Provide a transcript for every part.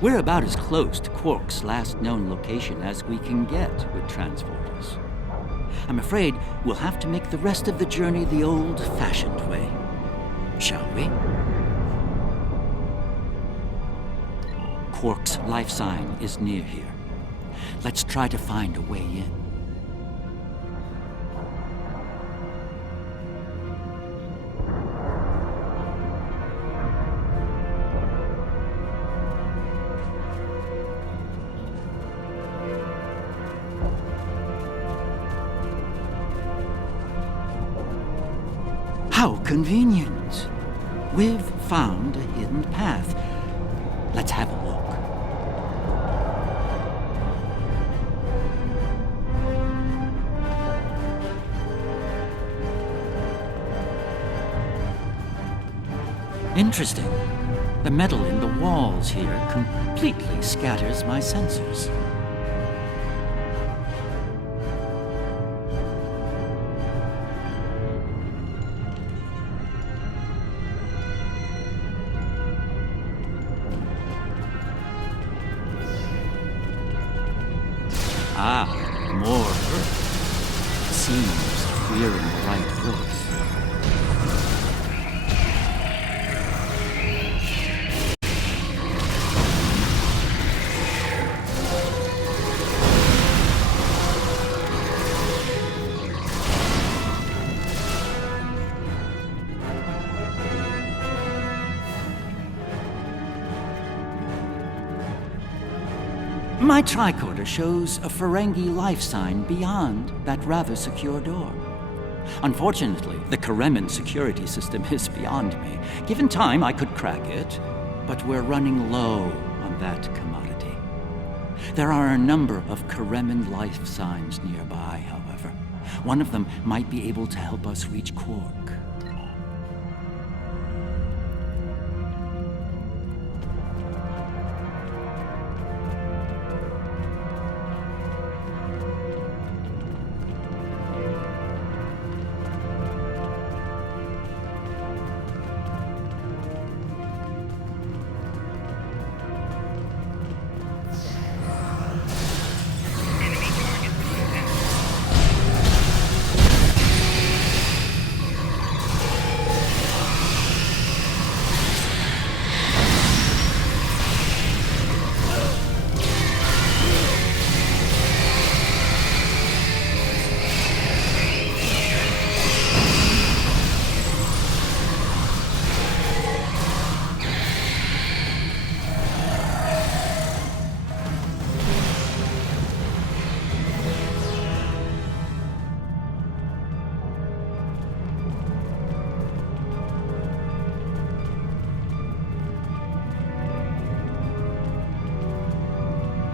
We're about as close to Quark's last known location as we can get with transporters. I'm afraid we'll have to make the rest of the journey the old-fashioned way. Shall we? Quark's life sign is near here. Let's try to find a way in. How convenient. We've found a hidden path. Let's have a look. Interesting. The metal in the walls here completely scatters my sensors. Ah, more Earth. Seems we're in the right place. My tricorder shows a Ferengi life sign beyond that rather secure door. Unfortunately, the Karemin security system is beyond me. Given time, I could crack it, but we're running low on that commodity. There are a number of Karemin life signs nearby, however. One of them might be able to help us reach Quark.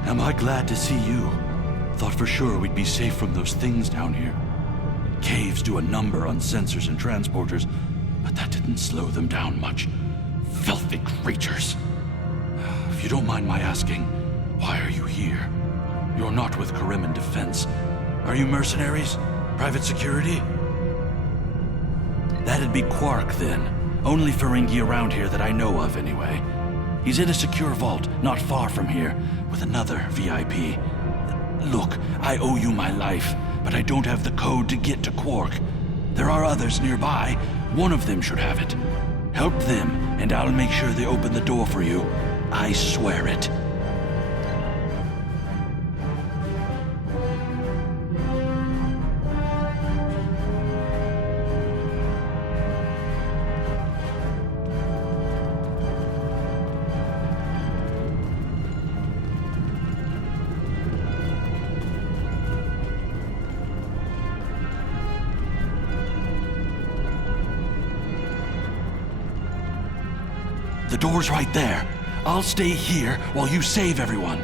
Am I glad to see you? Thought for sure we'd be safe from those things down here. Caves do a number on sensors and transporters, but that didn't slow them down much. Filthy creatures. If you don't mind my asking, why are you here? You're not with Karemin Defense. Are you mercenaries? Private security? That'd be Quark, then. Only Ferengi around here that I know of, anyway. He's in a secure vault, not far from here, with another VIP. Look, I owe you my life, but I don't have the code to get to Quark. There are others nearby. One of them should have it. Help them, and I'll make sure they open the door for you. I swear it. The door's right there. I'll stay here while you save everyone.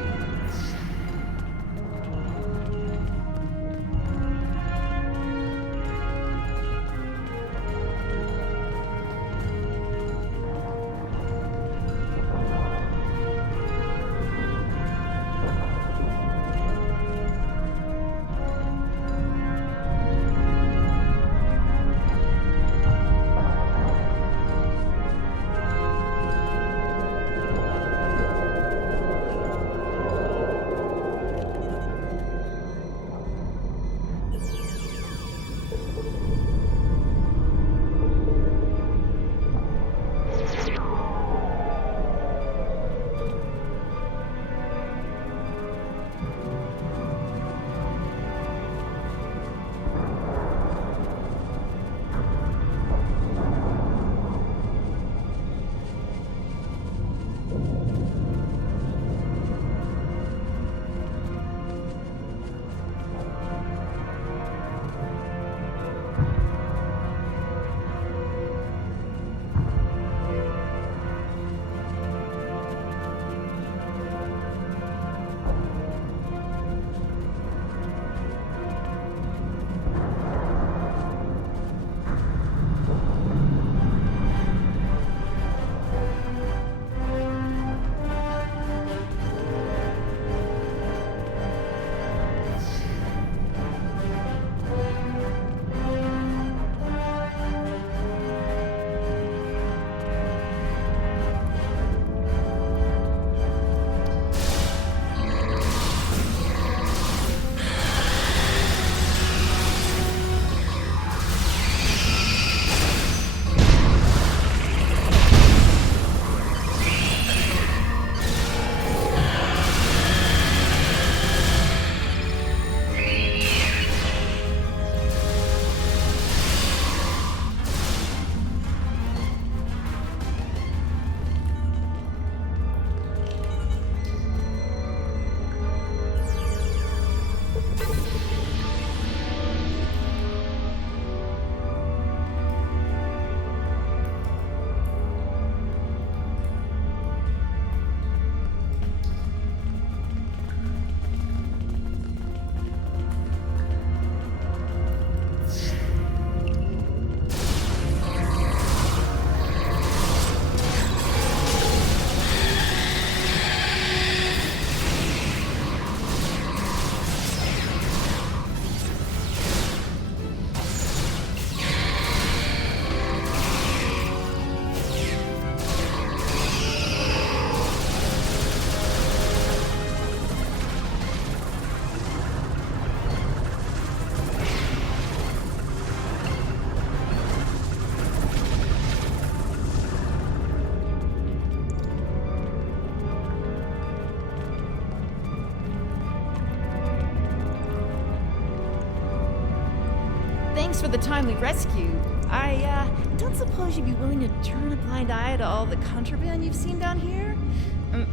Thanks for the timely rescue. I don't suppose you'd be willing to turn a blind eye to all the contraband you've seen down here?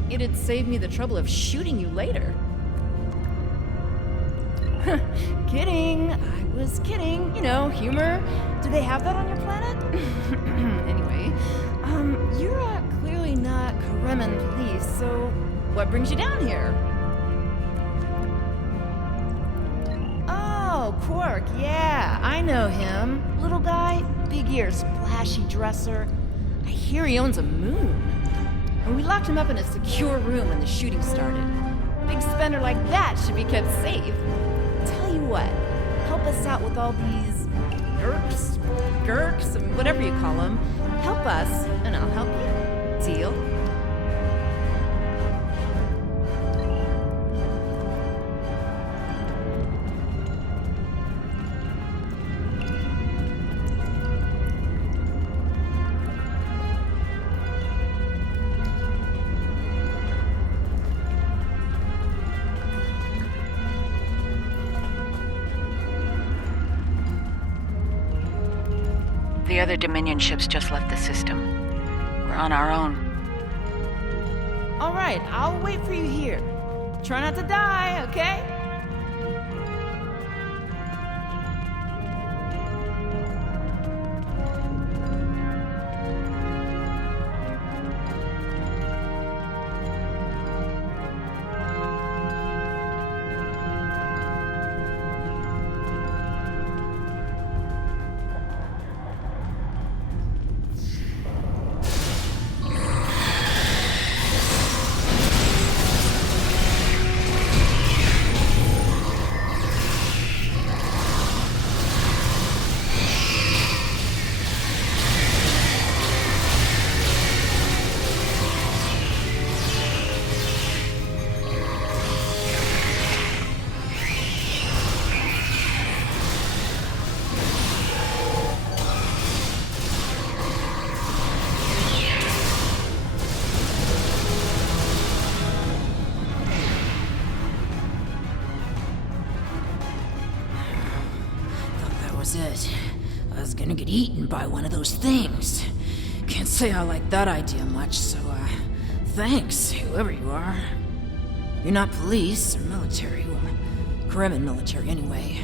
It'd save me the trouble of shooting you later. Kidding. I was kidding. You know, humor. Do they have that on your planet? Anyway, you're clearly not Kremen police, so what brings you down here? Oh, Quark, yeah, I know him. Little guy, big ears, flashy dresser. I hear he owns a moon. And we locked him up in a secure room when the shooting started. Big spender like that should be kept safe. Tell you what, help us out with all these gurks, and whatever you call them. Help us, and I'll help you. Deal? The other Dominion ships just left the system. We're on our own. All right, I'll wait for you here. Try not to die, okay? It. I was gonna get eaten by one of those things. Can't say I like that idea much, so, thanks, whoever you are. You're not police or military, or Kremen military anyway.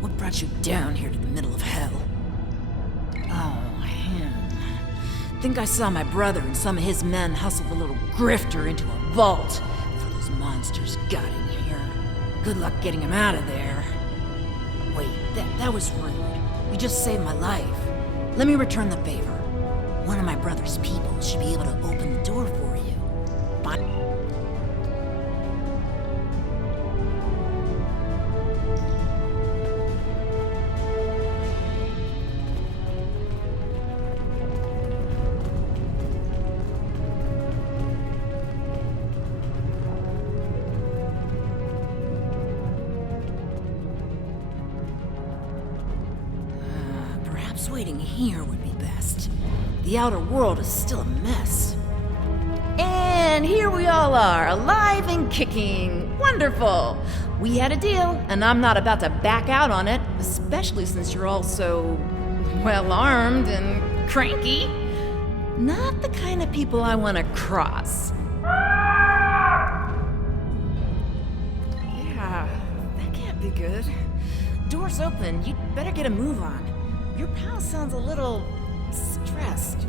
What brought you down here to the middle of hell? Oh, him. Think I saw my brother and some of his men hustle the little grifter into a vault before those monsters got in here. Good luck getting him out of there. Wait, that was rude. You just saved my life. Let me return the favor. One of my brother's people should be able to open the door for you. But waiting here would be best. The outer world is still a mess. And here we all are, alive and kicking. Wonderful. We had a deal, and I'm not about to back out on it, especially since you're all so well-armed and cranky. Not the kind of people I want to cross. Yeah, that can't be good. Door's open. You'd better get a move on. Your pal sounds a little stressed.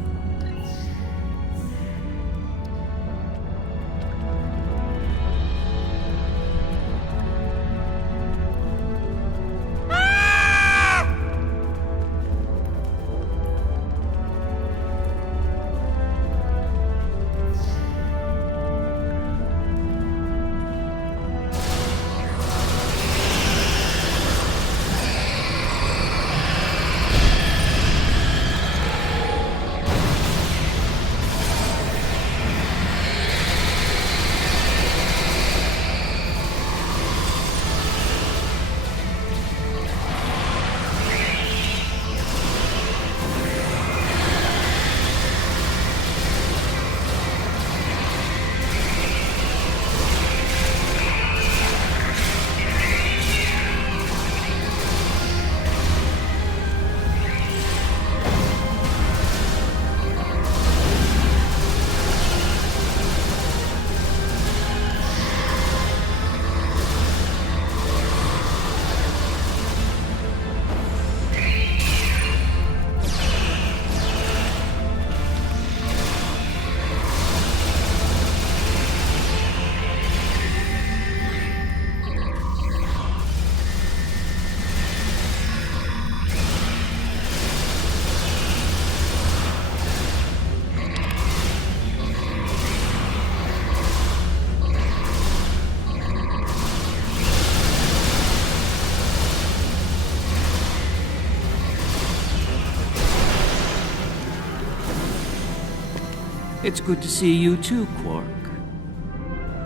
It's good to see you too, Quark.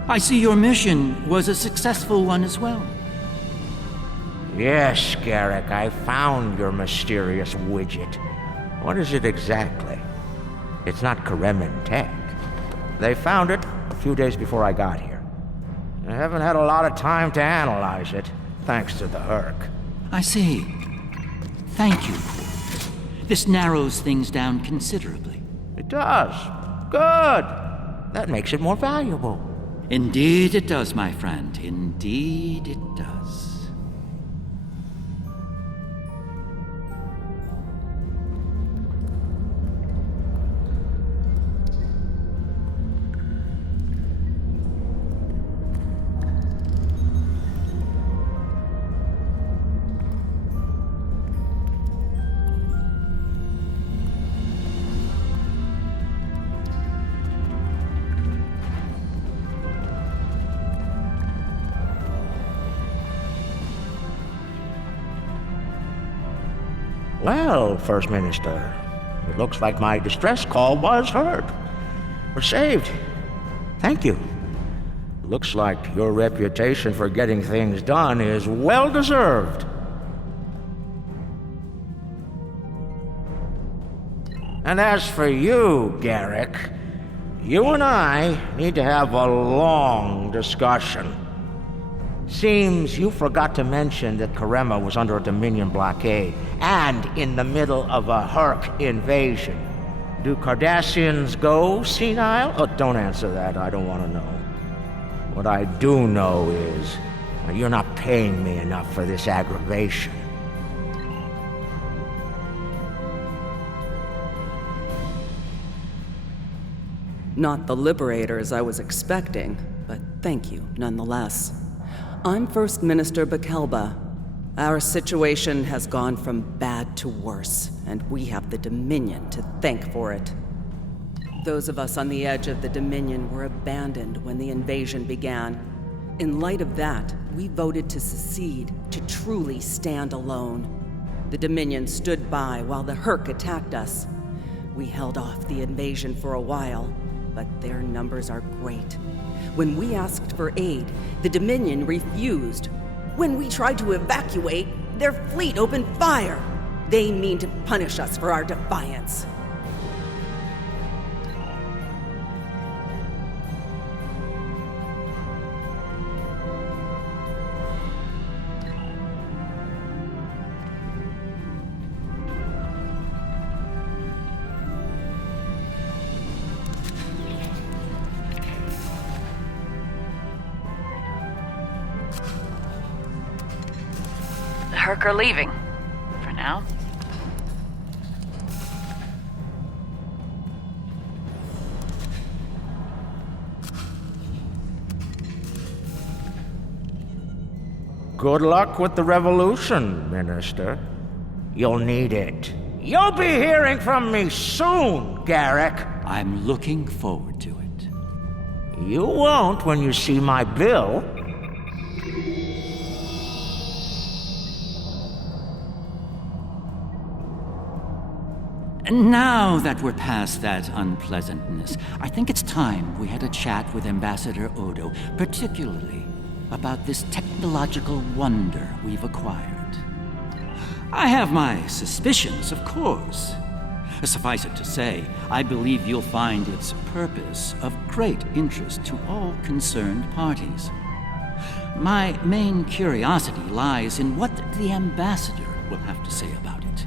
I see your mission was a successful one as well. Yes, Garrick, I found your mysterious widget. What is it exactly? It's not Karemin tech. They found it a few days before I got here. I haven't had a lot of time to analyze it, thanks to the Herc. I see. Thank you, Quark. This narrows things down considerably. It does. Good. That makes it more valuable. Indeed it does, my friend. Indeed it does. Well, First Minister, it looks like my distress call was heard. We're saved. Thank you. Looks like your reputation for getting things done is well deserved. And as for you, Garrick, you and I need to have a long discussion. Seems you forgot to mention that Karema was under a Dominion blockade and in the middle of a Herc invasion. Do Cardassians go senile? Oh, don't answer that. I don't want to know. What I do know is you're not paying me enough for this aggravation. Not the liberators I was expecting, but thank you nonetheless. I'm First Minister Bekelba. Our situation has gone from bad to worse, and we have the Dominion to thank for it. Those of us on the edge of the Dominion were abandoned when the invasion began. In light of that, we voted to secede, to truly stand alone. The Dominion stood by while the Herc attacked us. We held off the invasion for a while, but their numbers are great. When we asked for aid, the Dominion refused. When we tried to evacuate, their fleet opened fire. They mean to punish us for our defiance. The Herc are leaving. For now. Good luck with the revolution, Minister. You'll need it. You'll be hearing from me soon, Garrick. I'm looking forward to it. You won't when you see my bill. And now that we're past that unpleasantness, I think it's time we had a chat with Ambassador Odo, particularly about this technological wonder we've acquired. I have my suspicions, of course. Suffice it to say, I believe you'll find its purpose of great interest to all concerned parties. My main curiosity lies in what the Ambassador will have to say about it.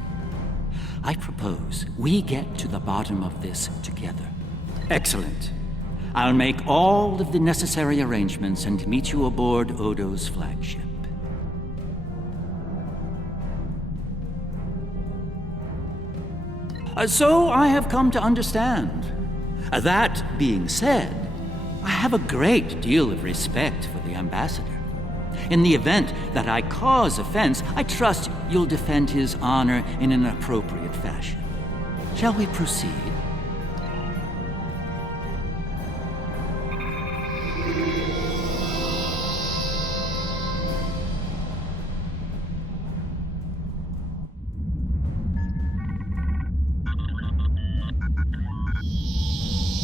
I propose we get to the bottom of this together. Excellent. I'll make all of the necessary arrangements and meet you aboard Odo's flagship. So I have come to understand. That being said, I have a great deal of respect for the Ambassador. In the event that I cause offense, I trust you'll defend his honor in an appropriate fashion. Shall we proceed?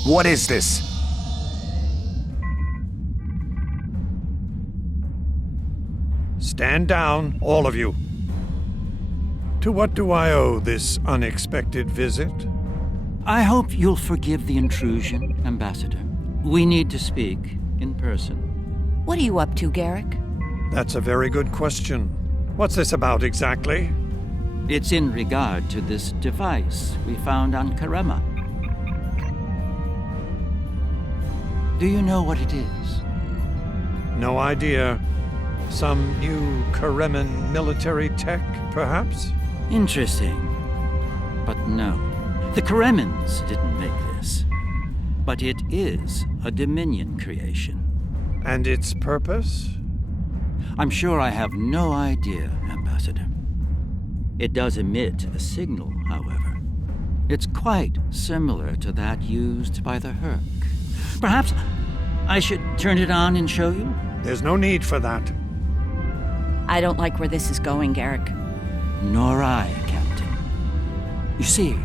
What is this? Stand down, all of you. To what do I owe this unexpected visit? I hope you'll forgive the intrusion, Ambassador. We need to speak in person. What are you up to, Garrick? That's a very good question. What's this about exactly? It's in regard to this device we found on Karema. Do you know what it is? No idea. Some new Kareman military tech, perhaps? Interesting. But no. The Karemans didn't make this. But it is a Dominion creation. And its purpose? I'm sure I have no idea, Ambassador. It does emit a signal, however. It's quite similar to that used by the Herc. Perhaps I should turn it on and show you? There's no need for that. I don't like where this is going, Garrick. Nor I, Captain. You see,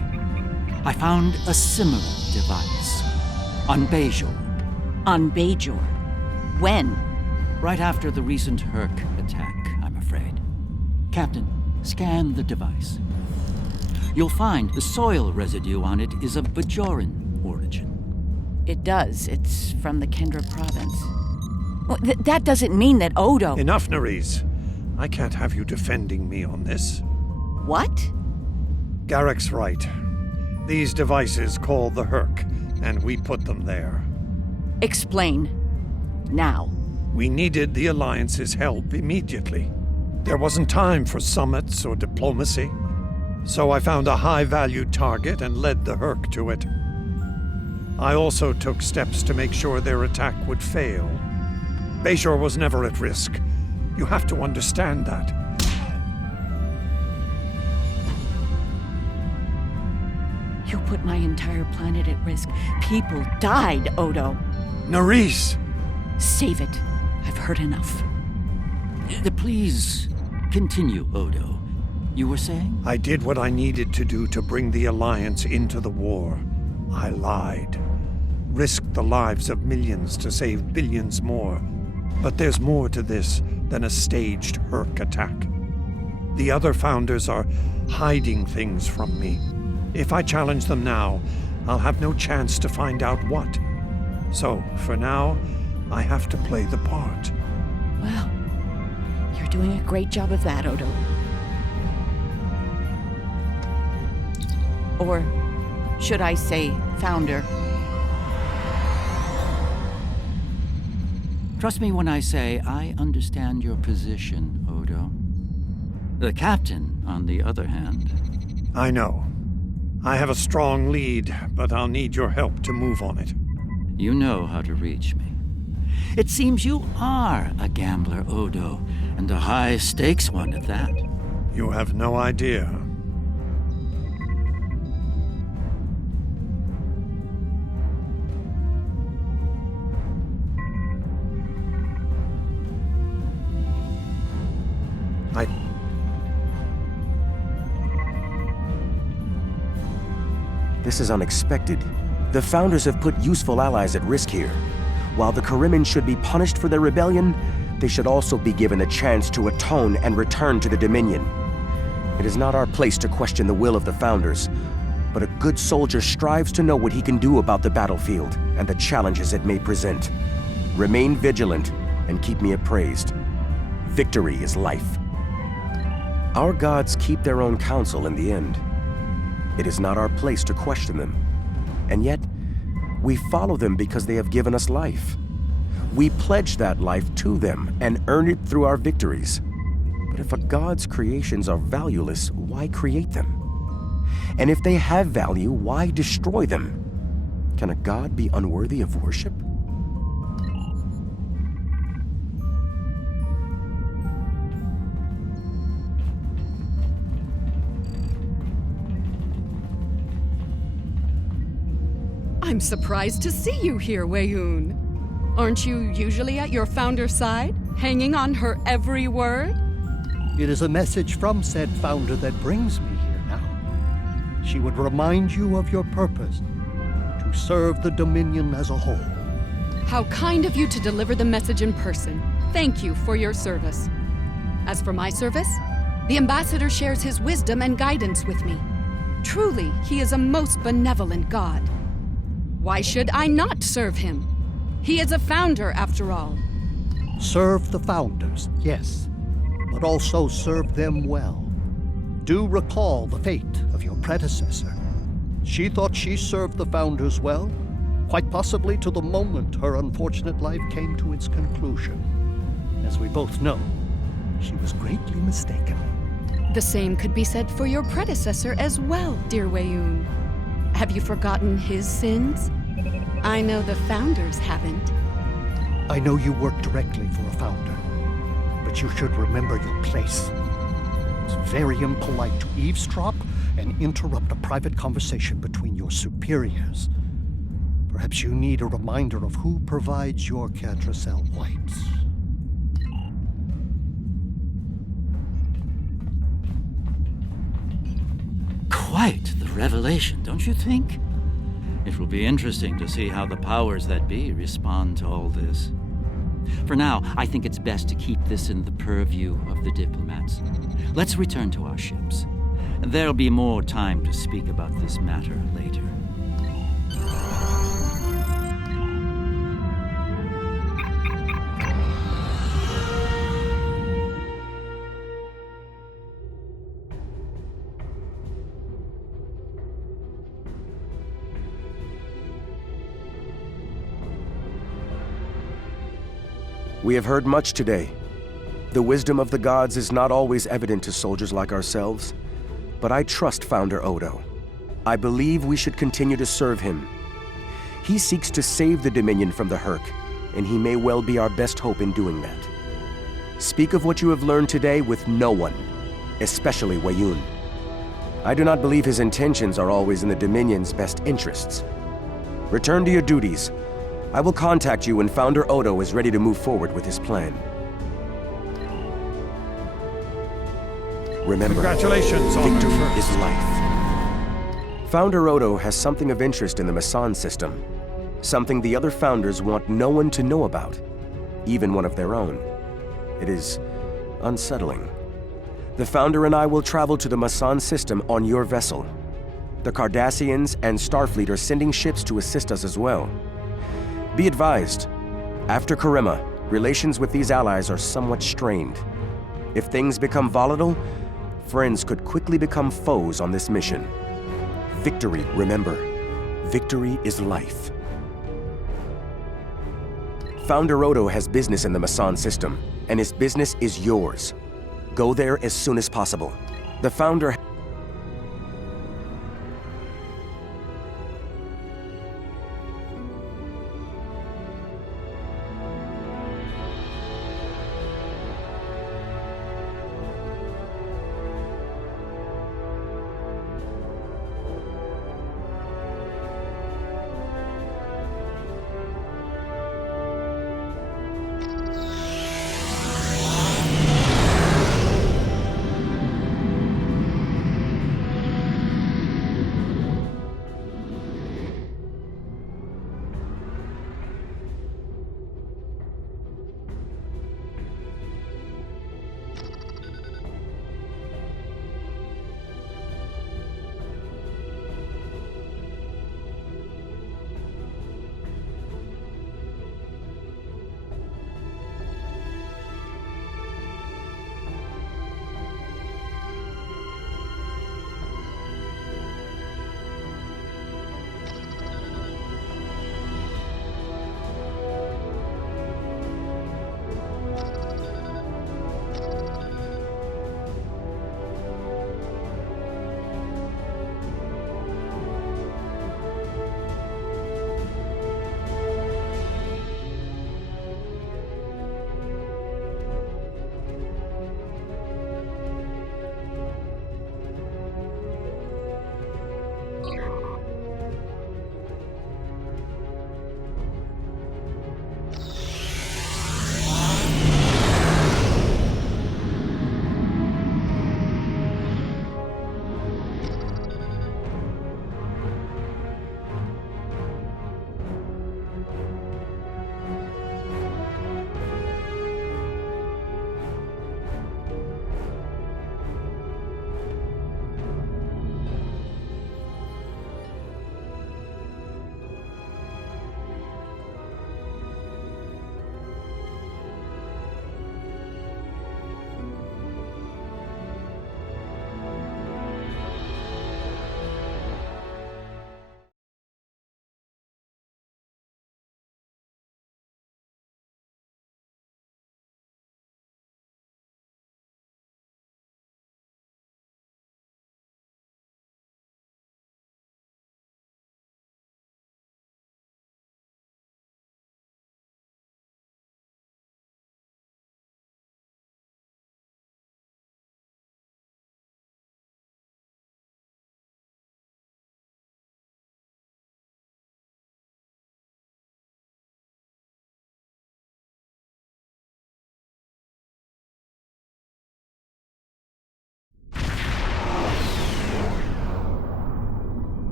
I found a similar device on Bajor. On Bajor? When? Right after the recent Herc attack, I'm afraid. Captain, scan the device. You'll find the soil residue on it is of Bajoran origin. It does. It's from the Kendra province. Well, that doesn't mean that Odo... Enough, Nerys. I can't have you defending me on this. What? Garrick's right. These devices called the Herc, and we put them there. Explain. Now. We needed the Alliance's help immediately. There wasn't time for summits or diplomacy. So I found a high-value target and led the Herc to it. I also took steps to make sure their attack would fail. Bajor was never at risk. You have to understand that. You put my entire planet at risk. People died, Odo. Nerys! Save it. I've heard enough. Please continue, Odo. You were saying? I did what I needed to do to bring the Alliance into the war. I lied. Risked the lives of millions to save billions more. But there's more to this than a staged Herc attack. The other founders are hiding things from me. If I challenge them now, I'll have no chance to find out what. So, for now, I have to play the part. Well, you're doing a great job of that, Odo. Or should I say, founder? Trust me when I say I understand your position, Odo. The captain, on the other hand... I know. I have a strong lead, but I'll need your help to move on it. You know how to reach me. It seems you are a gambler, Odo, and a high-stakes one at that. You have no idea. This is unexpected. The Founders have put useful allies at risk here. While the Karemen should be punished for their rebellion, they should also be given a chance to atone and return to the Dominion. It is not our place to question the will of the Founders, but a good soldier strives to know what he can do about the battlefield and the challenges it may present. Remain vigilant and keep me appraised. Victory is life. Our gods keep their own counsel in the end. It is not our place to question them. And yet, we follow them because they have given us life. We pledge that life to them and earn it through our victories. But if a god's creations are valueless, why create them? And if they have value, why destroy them? Can a god be unworthy of worship? I'm surprised to see you here, Weyoun. Aren't you usually at your founder's side, hanging on her every word? It is a message from said founder that brings me here now. She would remind you of your purpose, to to serve the Dominion as a whole. How kind of you to deliver the message in person. Thank you for your service. As for my service, the ambassador shares his wisdom and guidance with me. Truly, he is a most benevolent god. Why should I not serve him? He is a founder, after all. Serve the Founders, yes, but also serve them well. Do recall the fate of your predecessor. She thought she served the Founders well, quite possibly to the moment her unfortunate life came to its conclusion. As we both know, she was greatly mistaken. The same could be said for your predecessor as well, dear Weyoun. Have you forgotten his sins? I know the Founders haven't. I know you work directly for a Founder, but you should remember your place. It's very impolite to eavesdrop and interrupt a private conversation between your superiors. Perhaps you need a reminder of who provides your Catracel whites. Quite the revelation, don't you think? It will be interesting to see how the powers that be respond to all this. For now, I think it's best to keep this in the purview of the diplomats. Let's return to our ships. There'll be more time to speak about this matter later. We have heard much today. The wisdom of the gods is not always evident to soldiers like ourselves, but I trust Founder Odo. I believe we should continue to serve him. He seeks to save the Dominion from the Hurk, and he may well be our best hope in doing that. Speak of what you have learned today with no one, especially Weyoun. I do not believe his intentions are always in the Dominion's best interests. Return to your duties. I will contact you when Founder Odo is ready to move forward with his plan. Remember, Congratulations, victory Honor is life. Founder Odo has something of interest in the Masan system, something the other founders want no one to know about, even one of their own. It is unsettling. The Founder and I will travel to the Masan system on your vessel. The Cardassians and Starfleet are sending ships to assist us as well. Be advised, after Karema, relations with these allies are somewhat strained. If things become volatile, friends could quickly become foes on this mission. Victory, remember, victory is life. Founder Odo has business in the Masan system, and his business is yours. Go there as soon as possible. The Founder...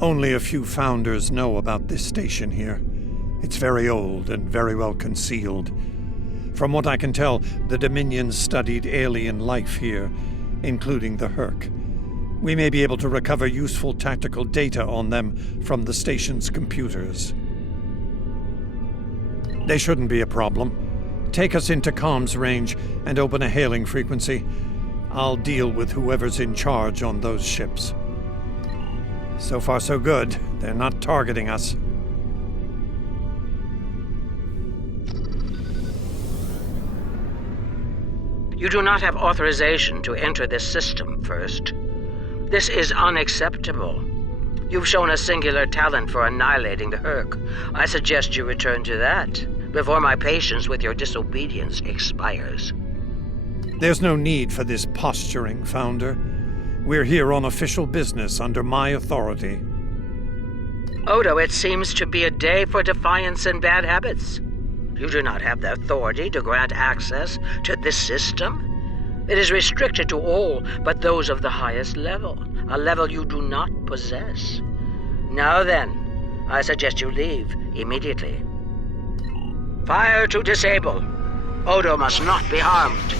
Only a few Founders know about this station here. It's very old and very well concealed. From what I can tell, the Dominion studied alien life here, including the Herc. We may be able to recover useful tactical data on them from the station's computers. They shouldn't be a problem. Take us into comms range and open a hailing frequency. I'll deal with whoever's in charge on those ships. So far so good. They're not targeting us. You do not have authorization to enter this system first. This is unacceptable. You've shown a singular talent for annihilating the Herc. I suggest you return to that before my patience with your disobedience expires. There's no need for this posturing, Founder. We're here on official business under my authority. Odo, it seems to be a day for defiance and bad habits. You do not have the authority to grant access to this system. It is restricted to all but those of the highest level, a level you do not possess. Now then, I suggest you leave immediately. Fire to disable. Odo must not be harmed.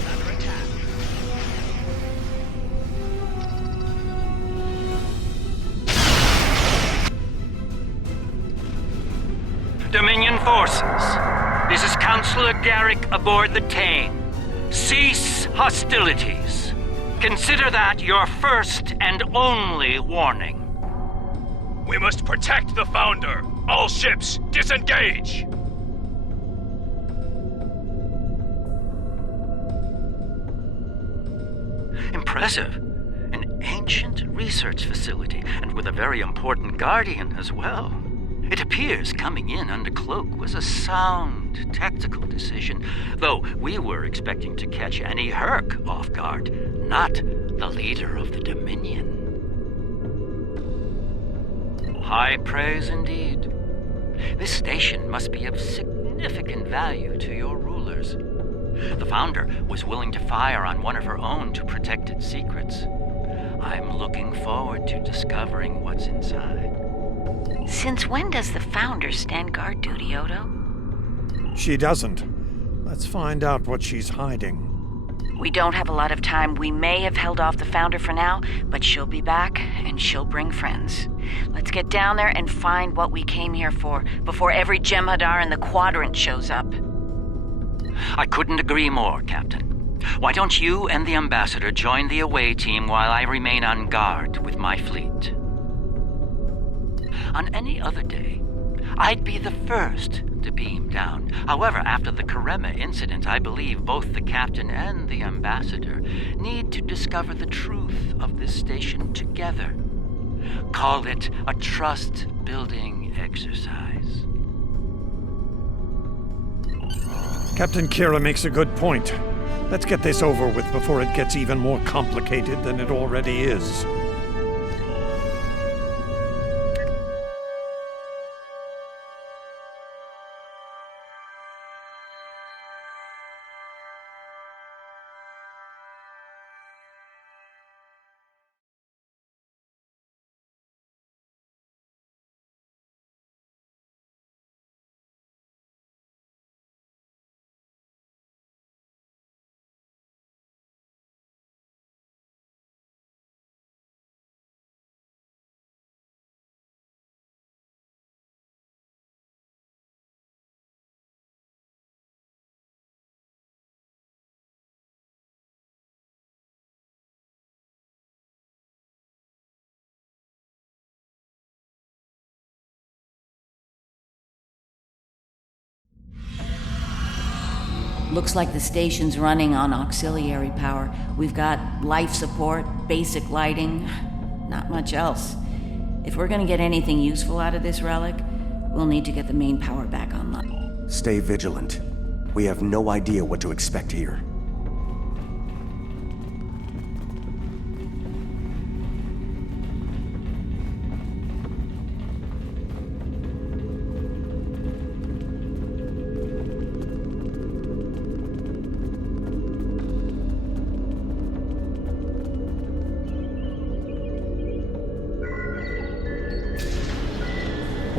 Dominion forces, this is Counselor Garrick aboard the Tane. Cease hostilities. Consider that your first and only warning. We must protect the Founder. All ships, disengage! Impressive. An ancient research facility, and with a very important guardian as well. It appears coming in under cloak was a sound tactical decision, though we were expecting to catch any Herc off guard, not the leader of the Dominion. High praise indeed. This station must be of significant value to your rulers. The Founder was willing to fire on one of her own to protect its secrets. I'm looking forward to discovering what's inside. Since when does the Founder stand guard duty, Odo? She doesn't. Let's find out what she's hiding. We don't have a lot of time. We may have held off the Founder for now, but she'll be back, and she'll bring friends. Let's get down there and find what we came here for, before every Jem'Hadar in the Quadrant shows up. I couldn't agree more, Captain. Why don't you and the Ambassador join the away team while I remain on guard with my fleet? On any other day, I'd be the first to beam down. However, after the Karema incident, I believe both the Captain and the Ambassador need to discover the truth of this station together. Call it a trust-building exercise. Captain Kira makes a good point. Let's get this over with before it gets even more complicated than it already is. Looks like the station's running on auxiliary power. We've got life support, basic lighting, not much else. If we're gonna get anything useful out of this relic, we'll need to get the main power back online. Stay vigilant. We have no idea what to expect here.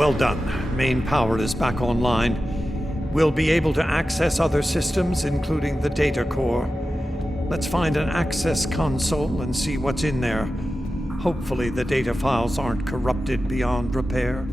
Well done. Main power is back online. We'll be able to access other systems, including the data core. Let's find an access console and see what's in there. Hopefully the data files aren't corrupted beyond repair.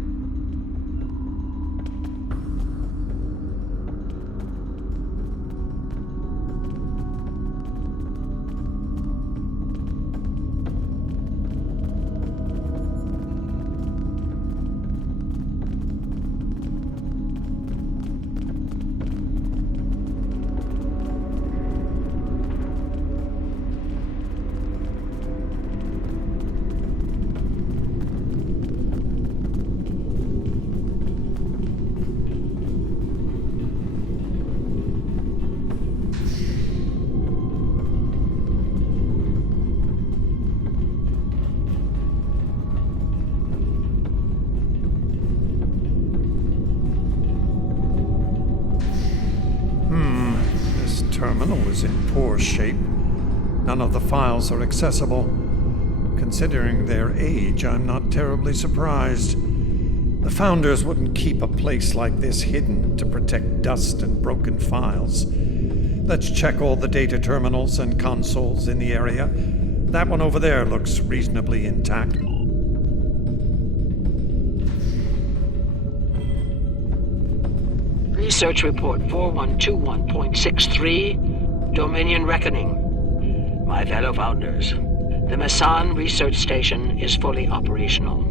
Terminal is in poor shape. None of the files are accessible. Considering their age, I'm not terribly surprised. The Founders wouldn't keep a place like this hidden to protect dust and broken files. Let's check all the data terminals and consoles in the area. That one over there looks reasonably intact. Research Report 4121.63, Dominion Reckoning. My fellow Founders, the Mesan Research Station is fully operational.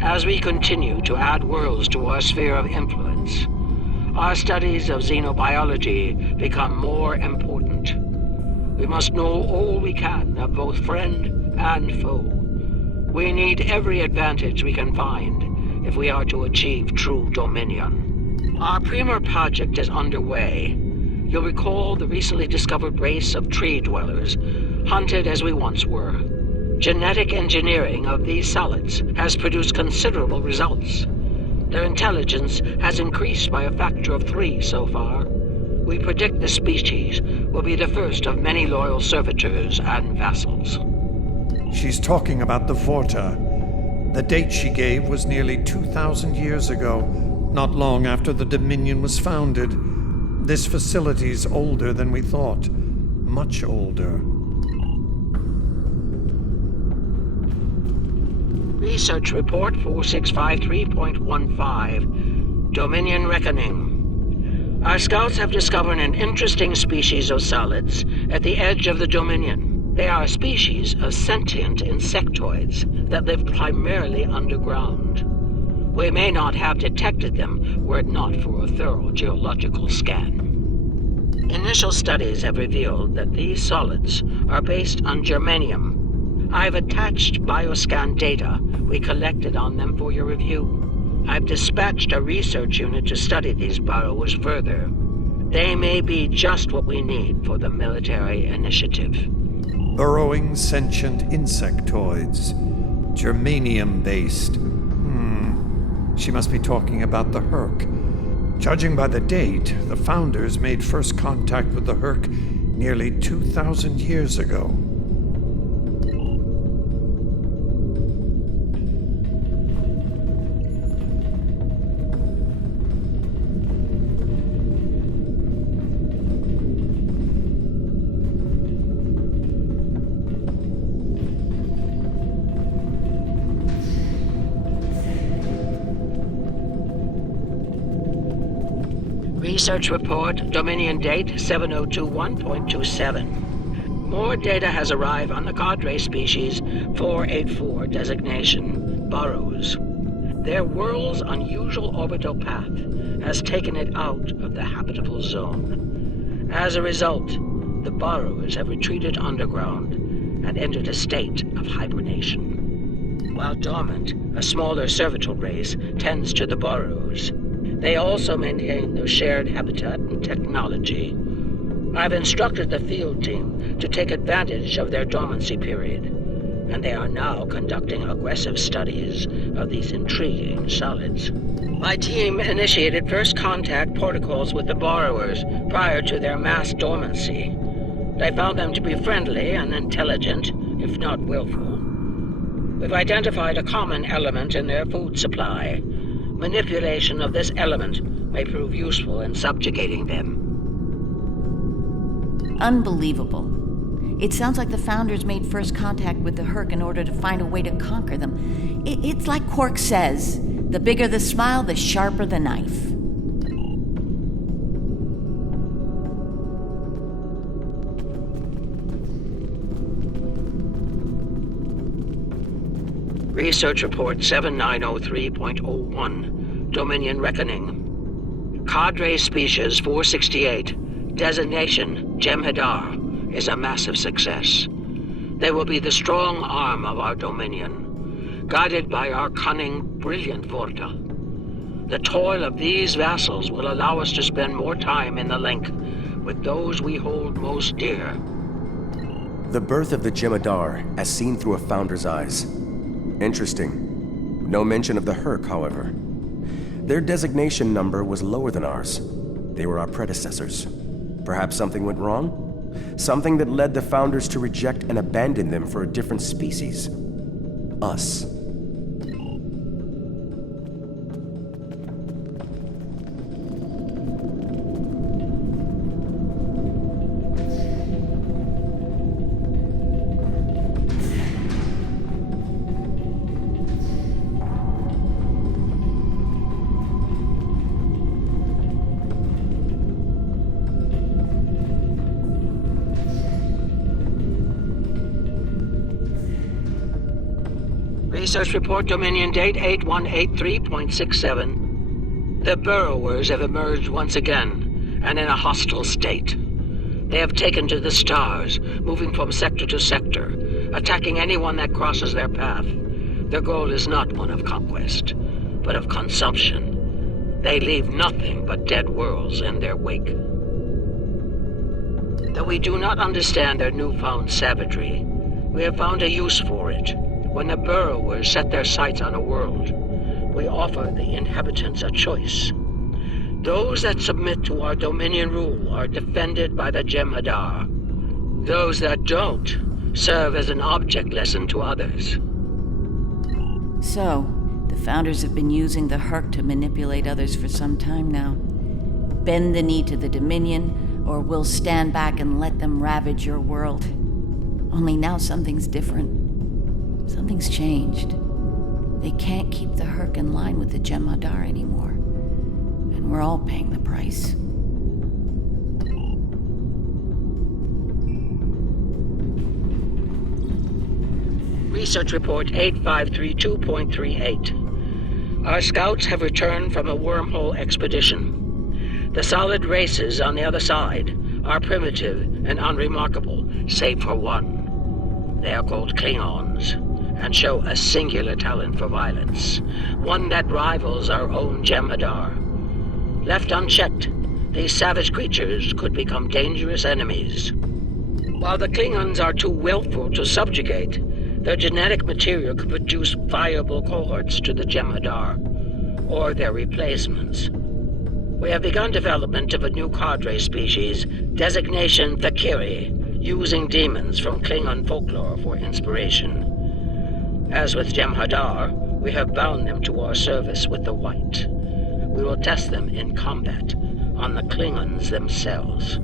As we continue to add worlds to our sphere of influence, our studies of xenobiology become more important. We must know all we can of both friend and foe. We need every advantage we can find if we are to achieve true dominion. Our Premier project is underway. You'll recall the recently discovered race of tree dwellers, hunted as we once were. Genetic engineering of these solids has produced considerable results. Their intelligence has increased by a factor of 3 so far. We predict the species will be the first of many loyal servitors and vassals. She's talking about the Vorta. The date she gave was nearly 2,000 years ago, not long after the Dominion was founded. This facility's older than we thought. Much older. Research Report 4653.15, Dominion Reckoning. Our scouts have discovered an interesting species of solids at the edge of the Dominion. They are a species of sentient insectoids that live primarily underground. We may not have detected them were it not for a thorough geological scan. Initial studies have revealed that these solids are based on germanium. I've attached bioscan data we collected on them for your review. I've dispatched a research unit to study these burrowers further. They may be just what we need for the military initiative. Burrowing sentient insectoids. Germanium-based. She must be talking about the Herc. Judging by the date, the Founders made first contact with the Herc nearly 2,000 years ago. Research Report, Dominion Date 7021.27. More data has arrived on the Cadre species 484 designation, Burrows. Their world's unusual orbital path has taken it out of the habitable zone. As a result, the Burrows have retreated underground and entered a state of hibernation. While dormant, a smaller servitor race tends to the Burrows. They also maintain their shared habitat and technology. I've instructed the field team to take advantage of their dormancy period, and they are now conducting aggressive studies of these intriguing solids. My team initiated first contact protocols with the borrowers prior to their mass dormancy. They found them to be friendly and intelligent, if not willful. We've identified a common element in their food supply. Manipulation of this element may prove useful in subjugating them. Unbelievable. It sounds like the Founders made first contact with the Herc in order to find a way to conquer them. It's like Quark says, the bigger the smile, the sharper the knife. Research Report 7903.01, Dominion Reckoning. Cadre Species 468, designation Jem'Hadar, is a massive success. They will be the strong arm of our Dominion, guided by our cunning, brilliant Vorta. The toil of these vassals will allow us to spend more time in the Link with those we hold most dear. The birth of the Jem'Hadar, as seen through a Founder's eyes. Interesting. No mention of the Herc, however. Their designation number was lower than ours. They were our predecessors. Perhaps something went wrong? Something that led the Founders to reject and abandon them for a different species. Us. Research Report Dominion Date 8183.67. The Burrowers have emerged once again, and in a hostile state. They have taken to the stars, moving from sector to sector, attacking anyone that crosses their path. Their goal is not one of conquest, but of consumption. They leave nothing but dead worlds in their wake. Though we do not understand their newfound savagery, we have found a use for it. When the Burrowers set their sights on a world, we offer the inhabitants a choice. Those that submit to our Dominion rule are defended by the Jem'Hadar. Those that don't serve as an object lesson to others. So, the Founders have been using the Herc to manipulate others for some time now. Bend the knee to the Dominion, or we'll stand back and let them ravage your world. Only now something's different. Something's changed. They can't keep the Herc in line with the Jem'Hadar anymore. And we're all paying the price. Research Report 8532.38. Our scouts have returned from a wormhole expedition. The solid races on the other side are primitive and unremarkable, save for one. They are called Klingons, and show a singular talent for violence, one that rivals our own Jem'Hadar. Left unchecked, these savage creatures could become dangerous enemies. While the Klingons are too willful to subjugate, their genetic material could produce viable cohorts to the Jem'Hadar, or their replacements. We have begun development of a new cadre species, designation Thakiri, using demons from Klingon folklore for inspiration. As with Jem'Hadar, we have bound them to our service with the White. We will test them in combat on the Klingons themselves.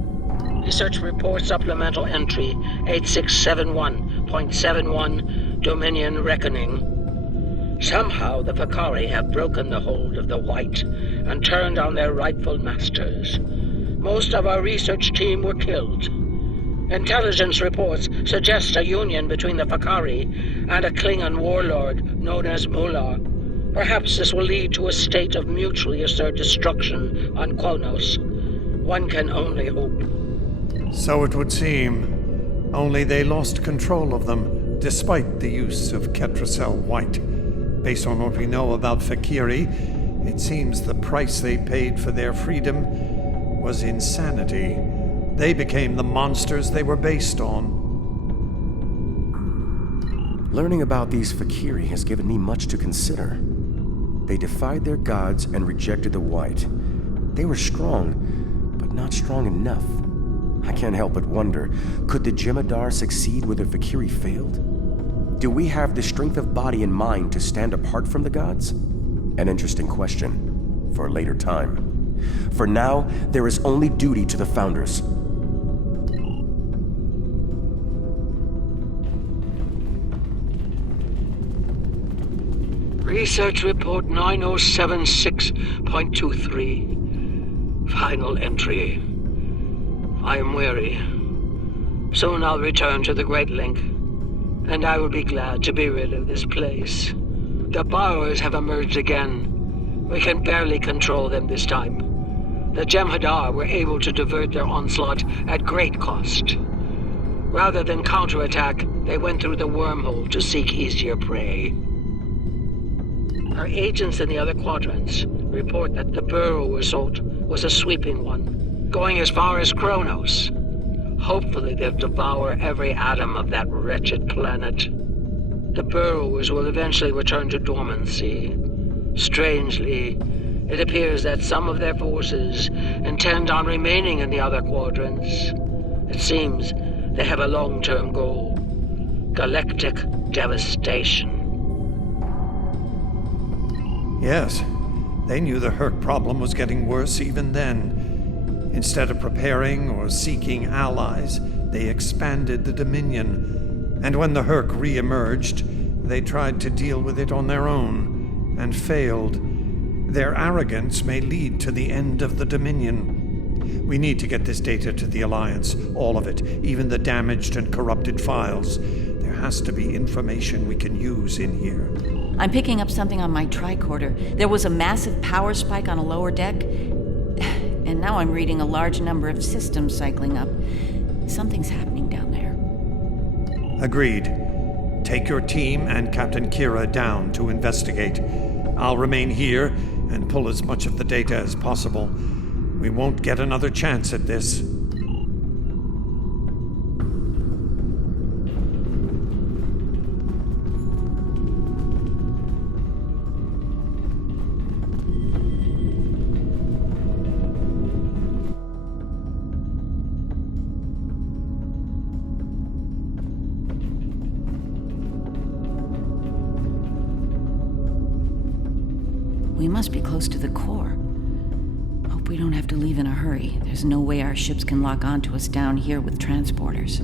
Research Report Supplemental Entry 8671.71, Dominion Reckoning. Somehow the Vakari have broken the hold of the White and turned on their rightful masters. Most of our research team were killed. Intelligence reports suggest a union between the Vakari and a Klingon warlord known as Mullah. Perhaps this will lead to a state of mutually assured destruction on Kronos. One can only hope. So it would seem. Only they lost control of them, despite the use of Ketracel White. Based on what we know about Thakiri, it seems the price they paid for their freedom was insanity. They became the monsters they were based on. Learning about these Fakiri has given me much to consider. They defied their gods and rejected the White. They were strong, but not strong enough. I can't help but wonder, could the Jem'Hadar succeed where the Fakiri failed? Do we have the strength of body and mind to stand apart from the gods? An interesting question for a later time. For now, there is only duty to the Founders. Research Report 9076.23. Final entry. I am weary. Soon I'll return to the Great Link, and I will be glad to be rid of this place. The borrowers have emerged again. We can barely control them this time. The Jem'Hadar were able to divert their onslaught at great cost. Rather than counterattack, they went through the wormhole to seek easier prey. Our agents in the other quadrants report that the burrow assault was a sweeping one, going as far as Kronos. Hopefully they'll devour every atom of that wretched planet. The burrowers will eventually return to dormancy. Strangely, it appears that some of their forces intend on remaining in the other quadrants. It seems they have a long-term goal: galactic devastation. Yes, they knew the Herc problem was getting worse even then. Instead of preparing or seeking allies, they expanded the Dominion. And when the Herc re-emerged, they tried to deal with it on their own, and failed. Their arrogance may lead to the end of the Dominion. We need to get this data to the Alliance, all of it, even the damaged and corrupted files. There has to be information we can use in here. I'm picking up something on my tricorder. There was a massive power spike on a lower deck, and now I'm reading a large number of systems cycling up. Something's happening down there. Agreed. Take your team and Captain Kira down to investigate. I'll remain here and pull as much of the data as possible. We won't get another chance at this. We must be close to the core. Hope we don't have to leave in a hurry. There's no way our ships can lock onto us down here with transporters.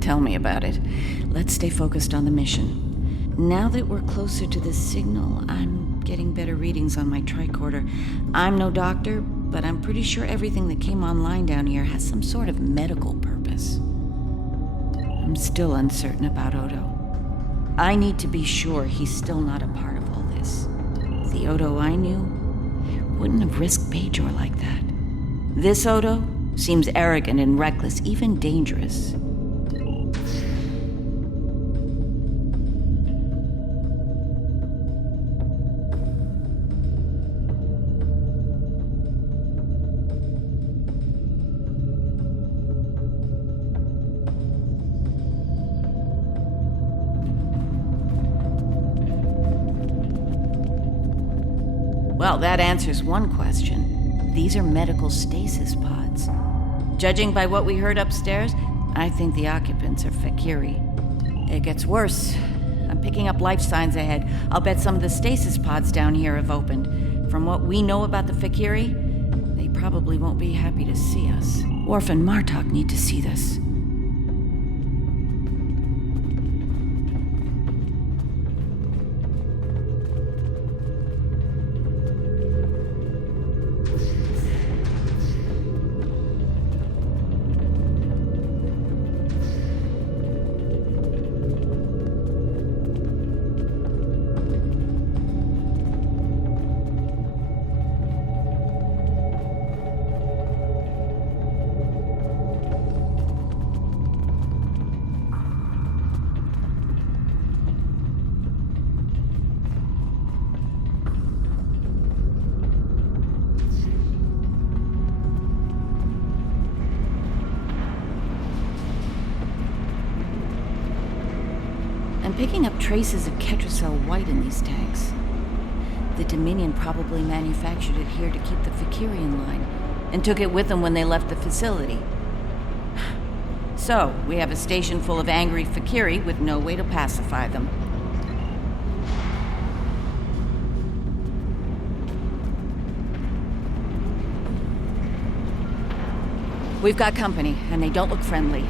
Tell me about it. Let's stay focused on the mission. Now that we're closer to the signal, I'm getting better readings on my tricorder. I'm no doctor, but I'm pretty sure everything that came online down here has some sort of medical purpose. I'm still uncertain about Odo. I need to be sure he's still not a part of all this. The Odo I knew wouldn't have risked Bajor like that. This Odo seems arrogant and reckless, even dangerous. Well, that answers one question. These are medical stasis pods. Judging by what we heard upstairs, I think the occupants are Fakiri. It gets worse. I'm picking up life signs ahead. I'll bet some of the stasis pods down here have opened. From what we know about the Fakiri, they probably won't be happy to see us. Worf and Martok need to see this. I'm picking up traces of Ketracel white in these tanks. The Dominion probably manufactured it here to keep the Fakiri in line, and took it with them when they left the facility. So, we have a station full of angry Fakiri with no way to pacify them. We've got company, and they don't look friendly.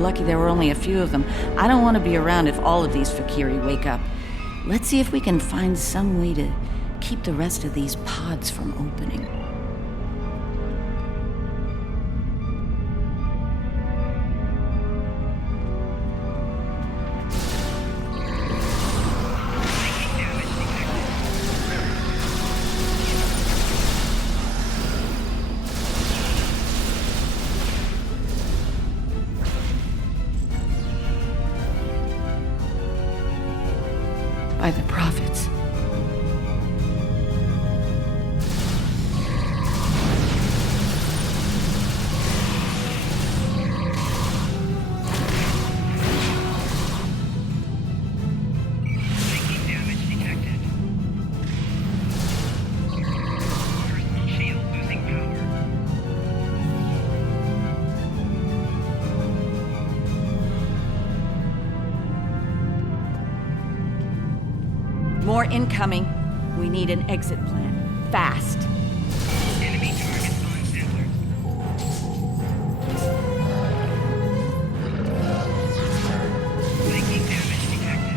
Lucky there were only a few of them. I don't want to be around if all of these Fakiri wake up. Let's see if we can find some way to keep the rest of these pods from opening. By the prophets. More incoming. We need an exit plan. Fast. Enemy targets on center. Making damage detected.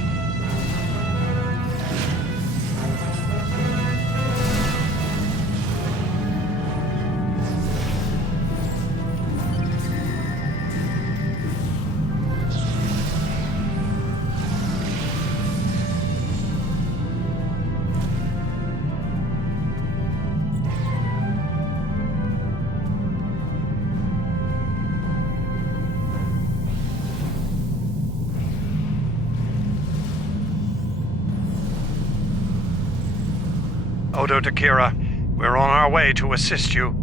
Odo Takira, we're on our way to assist you.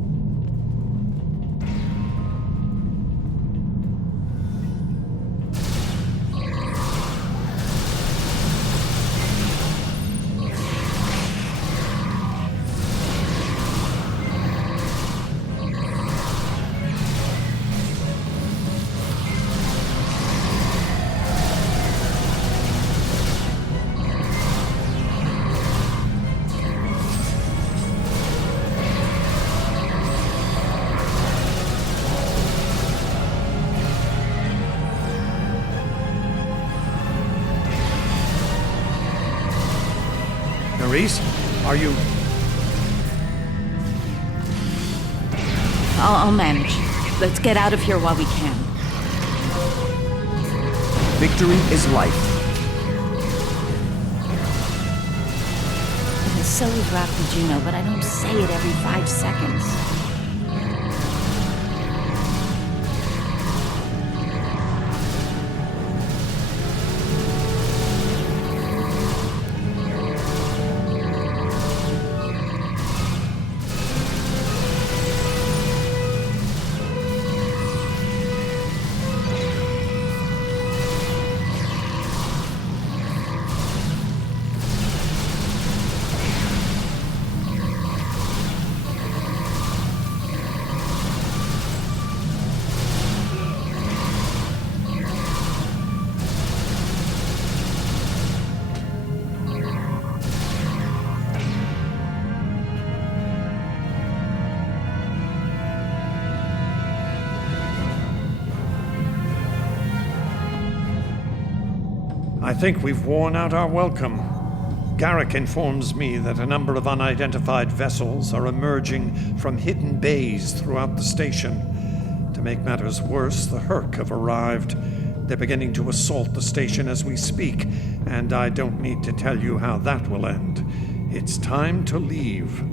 Nerys, are you... I'll manage. Let's get out of here while we can. Victory is life. So is Raptor Juno, but I don't say it every 5 seconds. I think we've worn out our welcome. Garrick informs me that a number of unidentified vessels are emerging from hidden bays throughout the station. To make matters worse, the Herc have arrived. They're beginning to assault the station as we speak, and I don't need to tell you how that will end. It's time to leave.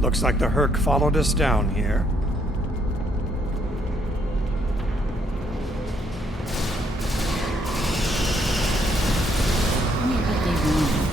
Looks like the Herc followed us down here. Wonder what they want.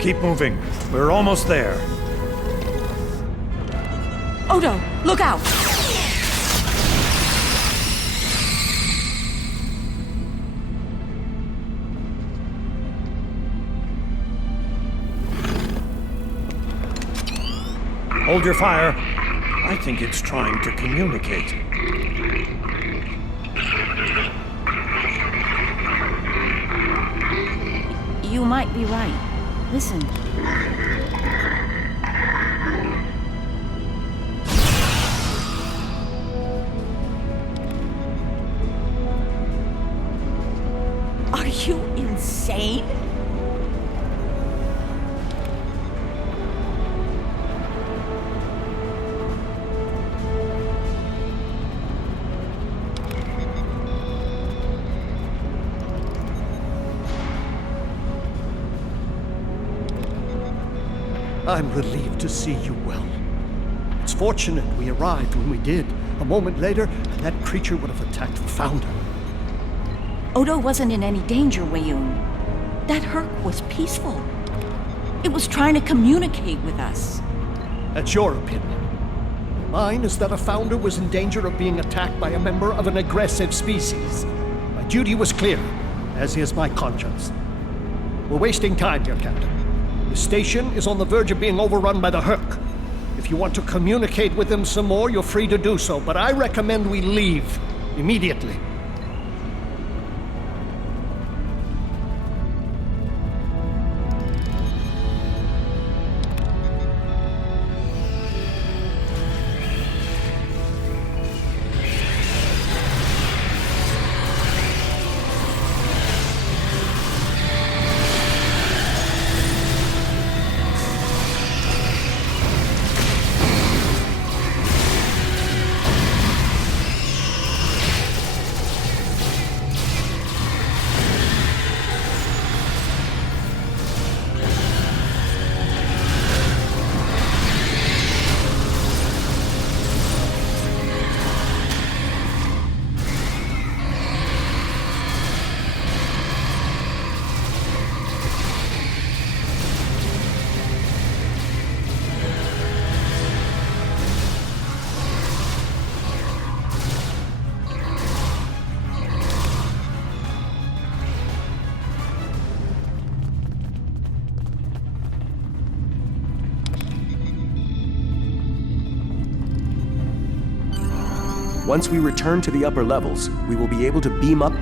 Keep moving. We're almost there. Odo, look out! Hold your fire. I think it's trying to communicate. You might be right. Listen. Are you insane? I'm relieved to see you well. It's fortunate we arrived when we did. A moment later, that creature would have attacked the Founder. Odo wasn't in any danger, Weyoun. That Herc was peaceful. It was trying to communicate with us. That's your opinion. Mine is that a Founder was in danger of being attacked by a member of an aggressive species. My duty was clear, as is my conscience. We're wasting time here, Captain. The station is on the verge of being overrun by the Herc. If you want to communicate with them some more, you're free to do so, but I recommend we leave immediately. Once we return to the upper levels, we will be able to beam up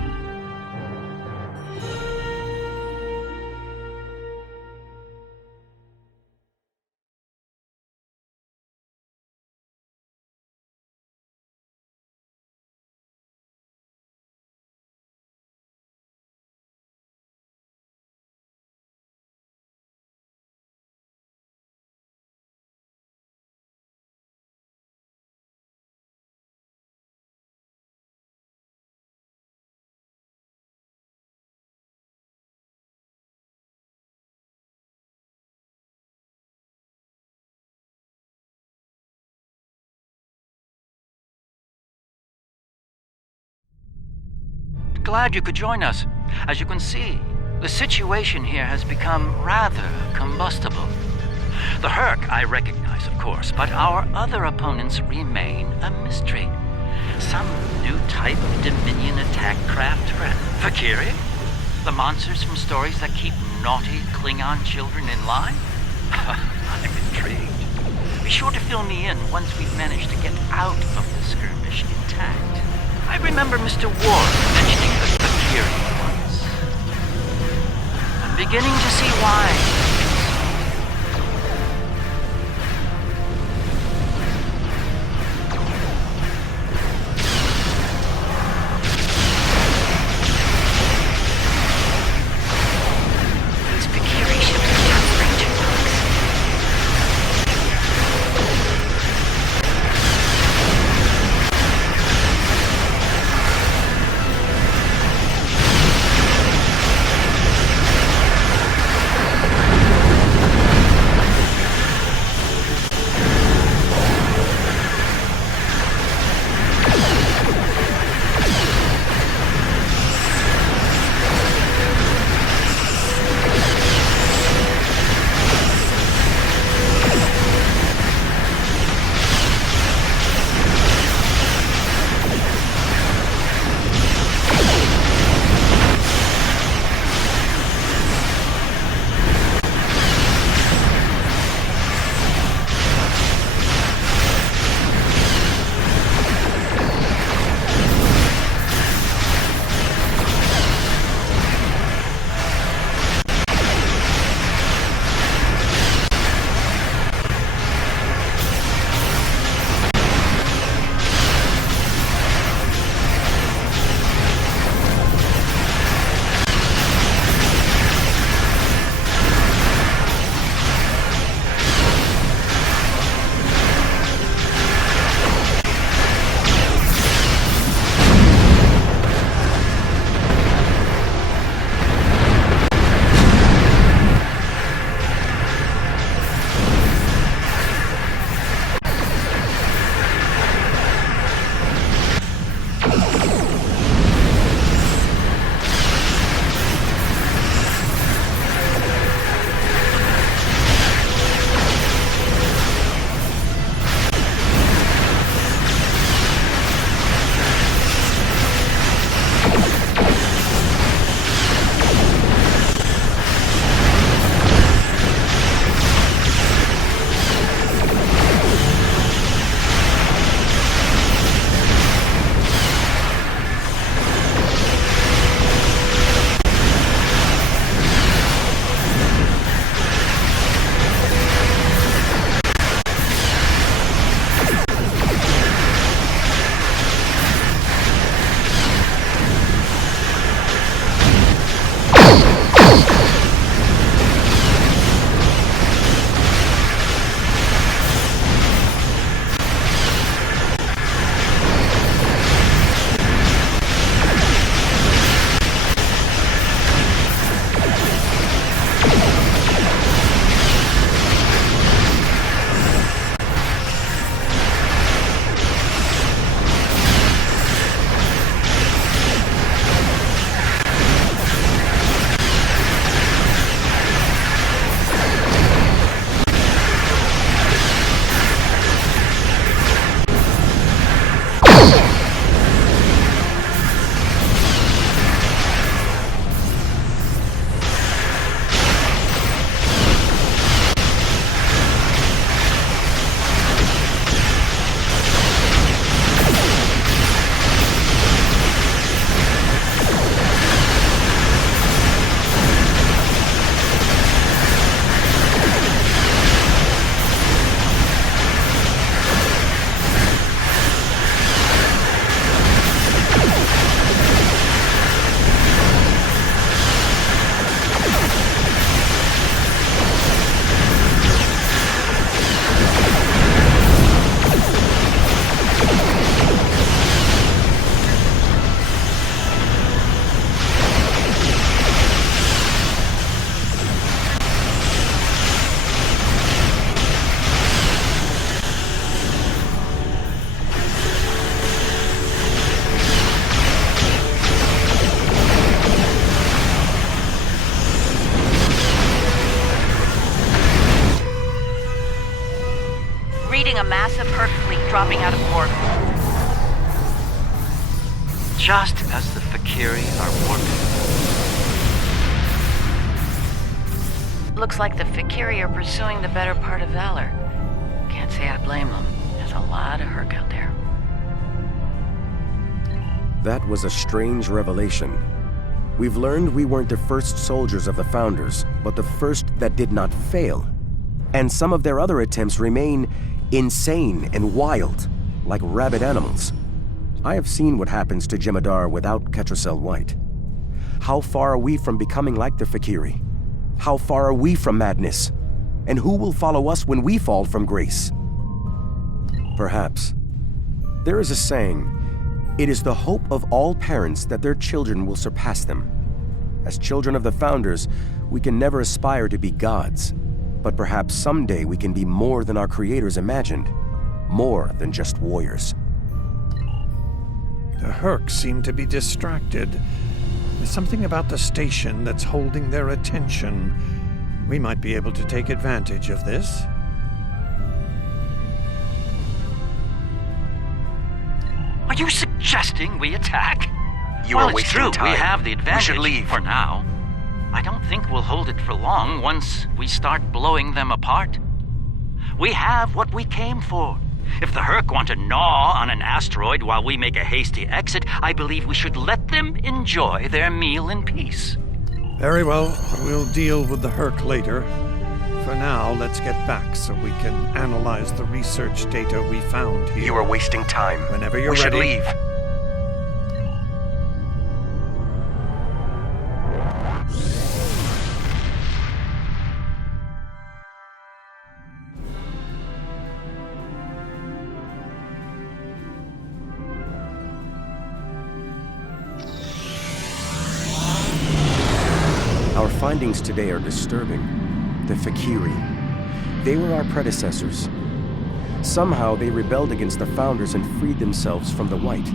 glad you could join us. As you can see, the situation here has become rather combustible. The Herc I recognize, of course, but our other opponents remain a mystery. Some new type of Dominion attack craft, Valkyrie? The monsters from stories that keep naughty Klingon children in line? I'm intrigued. Be sure to fill me in once we've managed to get out of the skirmish intact. I remember Mr. Ward mentioning the Valkyrie once. I'm beginning to see why. a massive Herc fleet dropping out of port. Just as the Fakiri are warping. Looks like the Fakiri are pursuing the better part of Valor. Can't say I blame them. There's a lot of Herc out there. That was a strange revelation. We've learned we weren't the first soldiers of the Founders, but the first that did not fail. And some of their other attempts remain insane and wild, like rabid animals. I have seen what happens to Jem'Hadar without Ketracel White. How far are we from becoming like the Fakiri? How far are we from madness? And who will follow us when we fall from grace? Perhaps. There is a saying, it is the hope of all parents that their children will surpass them. As children of the Founders, we can never aspire to be gods, but perhaps someday we can be more than our creators imagined, more than just warriors. The Herc seem to be distracted. There's something about the station that's holding their attention. We might be able to take advantage of this. Are you suggesting we attack? You well, are it's wasting true. time. We have the advantage. We should leave. For now. I don't think we'll hold it for long once we start blowing them apart. We have what we came for. If the Herc want to gnaw on an asteroid while we make a hasty exit, I believe we should let them enjoy their meal in peace. Very well. We'll deal with the Herc later. For now, let's get back so we can analyze the research data we found here. You are wasting time. Whenever you're ready. ready. We should leave. Our findings today are disturbing. The Fakiri. They were our predecessors. Somehow they rebelled against the Founders and freed themselves from the White,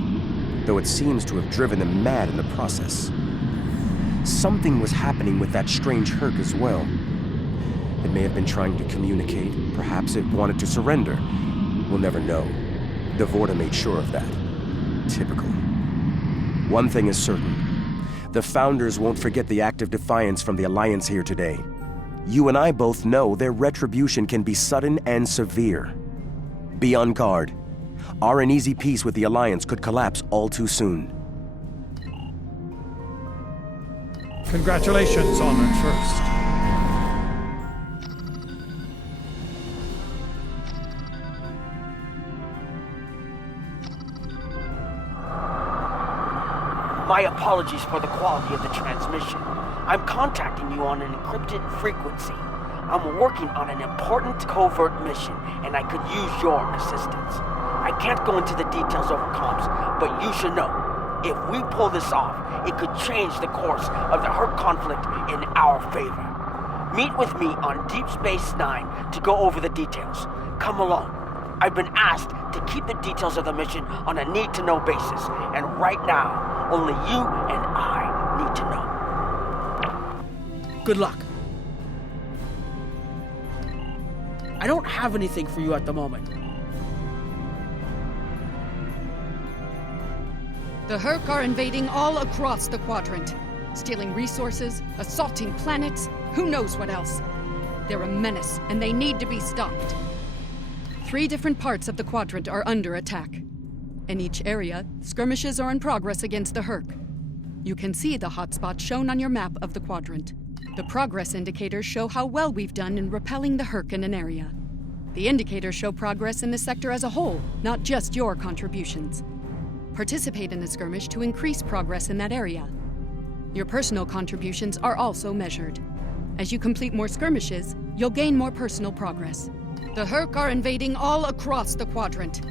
though it seems to have driven them mad in the process. Something was happening with that strange Herc as well. It may have been trying to communicate. Perhaps it wanted to surrender. We'll never know. Devorta made sure of that. Typical. One thing is certain. The Founders won't forget the act of defiance from the Alliance here today. You and I both know their retribution can be sudden and severe. Be on guard. Our uneasy peace with the Alliance could collapse all too soon. Congratulations, Honored First. My apologies for the quality of the transmission. I'm contacting you on an encrypted frequency. I'm working on an important covert mission, and I could use your assistance. I can't go into the details over comms, but you should know, if we pull this off, it could change the course of the Herc conflict in our favor. Meet with me on Deep Space Nine to go over the details. Come along. I've been asked to keep the details of the mission on a need-to-know basis, and right now, only you and I need to know. Good luck. I don't have anything for you at the moment. The Herc are invading all across the quadrant, stealing resources, assaulting planets, who knows what else. They're a menace, and they need to be stopped. 3 different parts of the quadrant are under attack. In each area, skirmishes are in progress against the Herc. You can see the hotspots shown on your map of the quadrant. The progress indicators show how well we've done in repelling the Herc in an area. The indicators show progress in the sector as a whole, not just your contributions. Participate in the skirmish to increase progress in that area. Your personal contributions are also measured. As you complete more skirmishes, you'll gain more personal progress. The Herc are invading all across the quadrant.